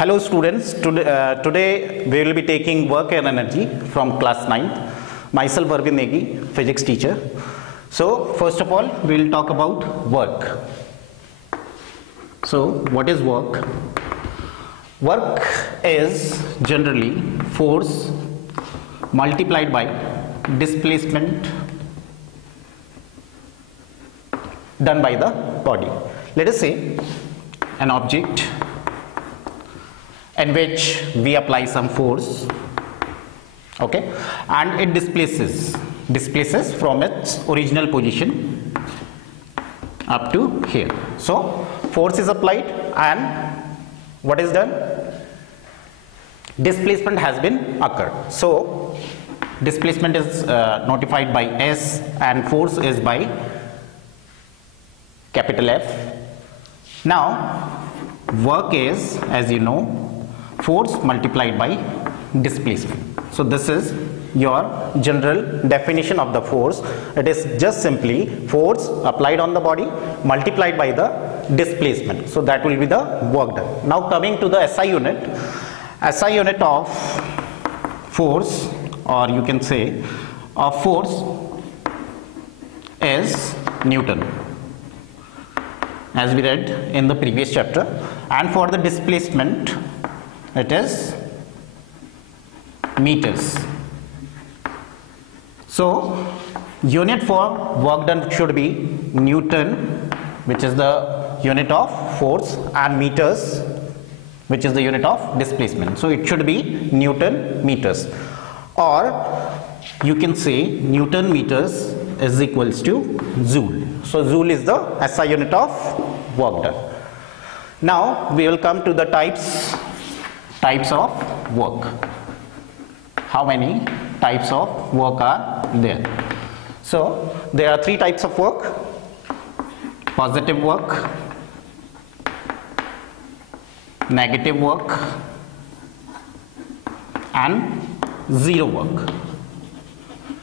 Hello students, today we will be taking work and energy from class 9th. Myself Arvind Negi, physics teacher. So first of all we will talk about work. So what is work? Work is generally force multiplied by displacement done by the body. Let us say an object in which we apply some force, okay, and it displaces from its original position up to here. So force is applied and what is done? Displacement has been occurred. So displacement is notified by S and force is by capital F. Now work is, as you know, force multiplied by displacement. So this is your general definition of the force. It is just simply force applied on the body multiplied by the displacement. So that will be the work done. Now coming to the SI unit. SI unit of force, or you can say of force, is Newton, as we read in the previous chapter, and for the displacement it is meters. So unit for work done should be Newton, which is the unit of force, and meters, which is the unit of displacement. So it should be Newton meters, or you can say Newton meters is equals to Joule. So Joule is the SI unit of work done. Now we will come to the types of work. How many types of work are there? So there are three types of work: positive work, negative work, and zero work.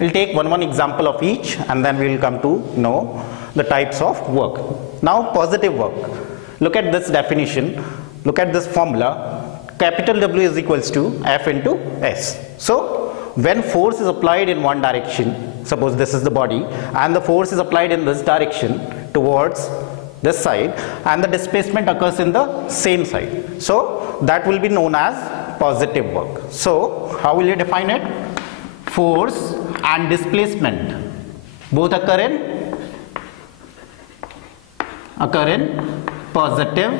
We'll take one example of each and then we will come to know the types of work. Now positive work. Look at this definition. Look at this formula. Capital W is equals to F into S. So when force is applied in one direction, suppose this is the body, and the force is applied in this direction towards this side, and the displacement occurs in the same side, so that will be known as positive work. So how will you define it? Force and displacement both occur in positive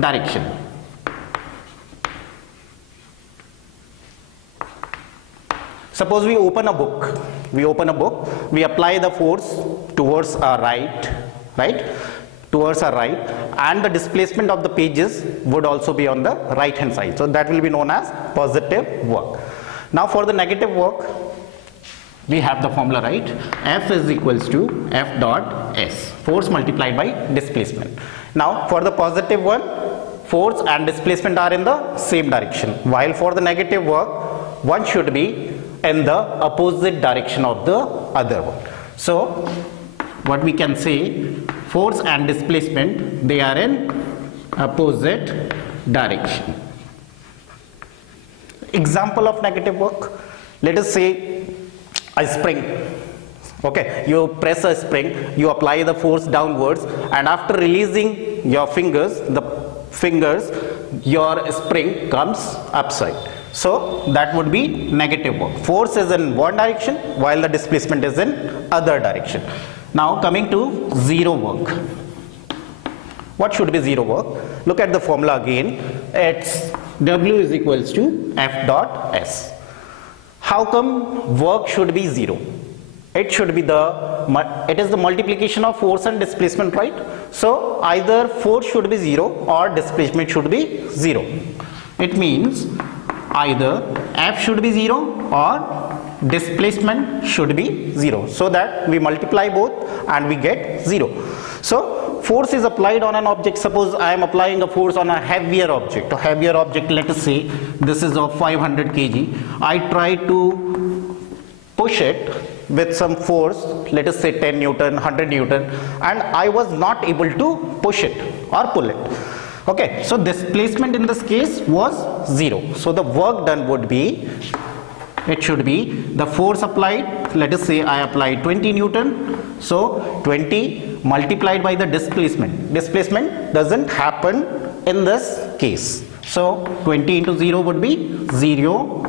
direction. Suppose we open a book, we apply the force towards our right, and the displacement of the pages would also be on the right hand side. So that will be known as positive work. Now for the negative work, we have the formula, right? F is equals to F dot S, force multiplied by displacement. Now for the positive one, force and displacement are in the same direction, while for the negative work, one should be in the opposite direction of the other one. So what we can say, force and displacement, they are in opposite direction. Example of negative work. Let us say a spring. Okay, you press a spring, you apply the force downwards, and after releasing your fingers, your spring comes upside. So that would be negative work. Force is in one direction while the displacement is in other direction. Now coming to zero work. What should be zero work? Look at the formula again. It's W is equals to F dot S. How come work should be zero? It should be it is the multiplication of force and displacement, right? So either force should be zero or displacement should be zero. It means either F should be zero or displacement should be zero, so that we multiply both and we get zero. So force is applied on an object. Suppose I am applying a force on a heavier object. Let us say this is of 500 kg. I try to push it with some force, let us say 10 Newton, 100 Newton, and I was not able to push it or pull it. Okay, so displacement in this case was 0. So the work done would be, it should be the force applied, let us say I applied 20 Newton, so 20 multiplied by the displacement. Displacement doesn't happen in this case. So 20 into 0 would be 0.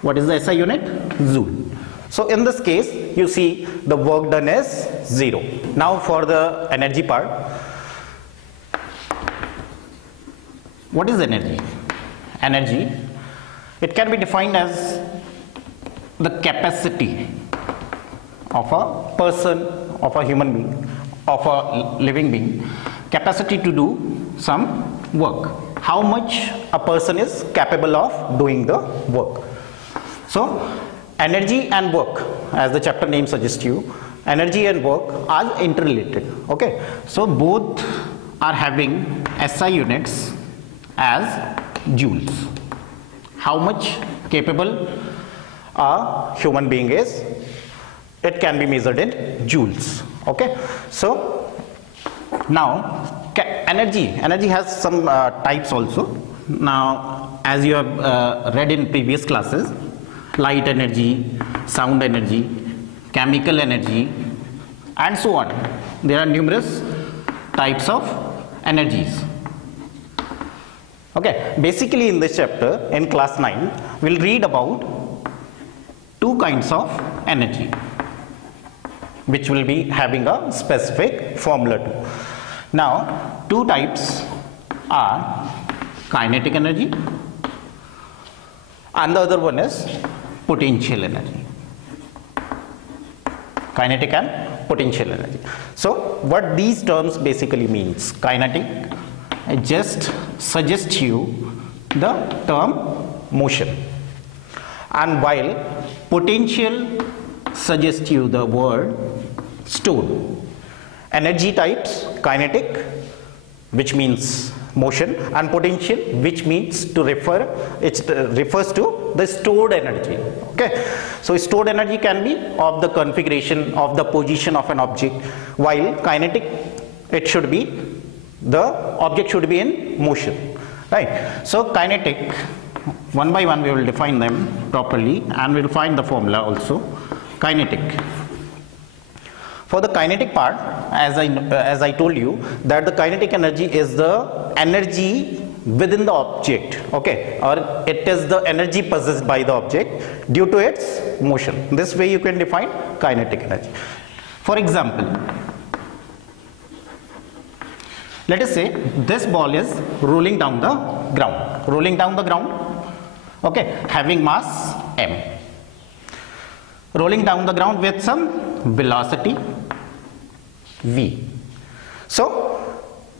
What is the SI unit? Joule. So in this case, you see the work done is 0. Now for the energy part. What is energy? Energy, it can be defined as the capacity of a person, of a human being, of a living being, capacity to do some work. How much a person is capable of doing the work. So energy and work, as the chapter name suggests you, energy and work are interrelated. Okay, so both are having SI units as joules. How much capable a human being is, it can be measured in joules. Okay, so now energy has some types also. Now as you have read in previous classes, light energy, sound energy, chemical energy, and so on. There are numerous types of energies. Okay, basically in this chapter, in class 9, we'll read about two kinds of energy, which will be having a specific formula too. Now, two types are kinetic energy, and the other one is potential energy. Kinetic and potential energy. So what these terms basically means? Kinetic, I just suggest you the term motion, and while potential suggests you the word stored. Energy types, kinetic, which means motion, and potential, which means to refer, it refers to the stored energy. Okay, so stored energy can be of the configuration of the position of an object, while kinetic, it should be the object should be in motion, right? So kinetic, one by one we will define them properly, and we will find the formula also. Kinetic. For the kinetic part, as I told you, that the kinetic energy is the energy within the object, okay, or it is the energy possessed by the object due to its motion. This way you can define kinetic energy. For example, let us say this ball is rolling down the ground, okay, having mass m, rolling down the ground with some velocity v. So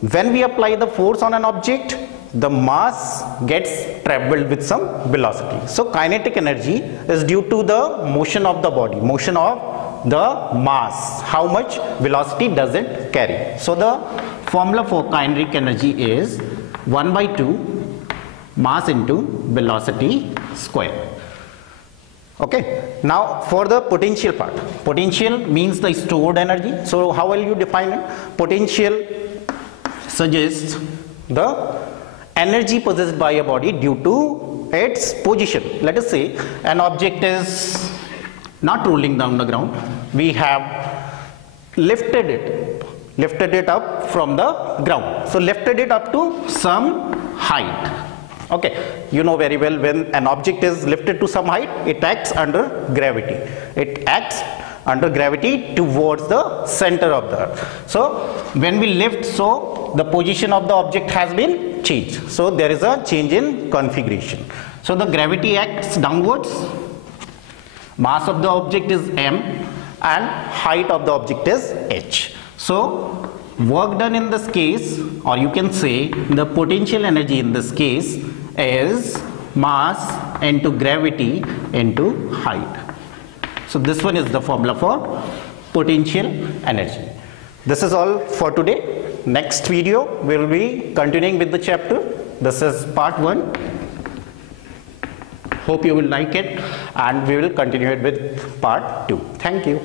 when we apply the force on an object, the mass gets traveled with some velocity. So kinetic energy is due to the motion of the body, motion of the mass, how much velocity does it carry. So the formula for kinetic energy is 1 by 2 mass into velocity square. Okay, now for the potential part, potential means the stored energy. So how will you define it? Potential suggests the energy possessed by a body due to its position. Let us say an object is not rolling down the ground, we have lifted it up from the ground. So lifted it up to some height. Okay, you know very well, when an object is lifted to some height, it acts under gravity. It acts under gravity towards the center of the earth. So when we lift, so the position of the object has been changed. So there is a change in configuration. So the gravity acts downwards, mass of the object is m, and height of the object is h. So work done in this case, or you can say the potential energy in this case, is mass into gravity into height. So this one is the formula for potential energy. This is all for today. Next video we will be continuing with the chapter. This is part 1. Hope you will like it, and we will continue it with part 2. Thank you.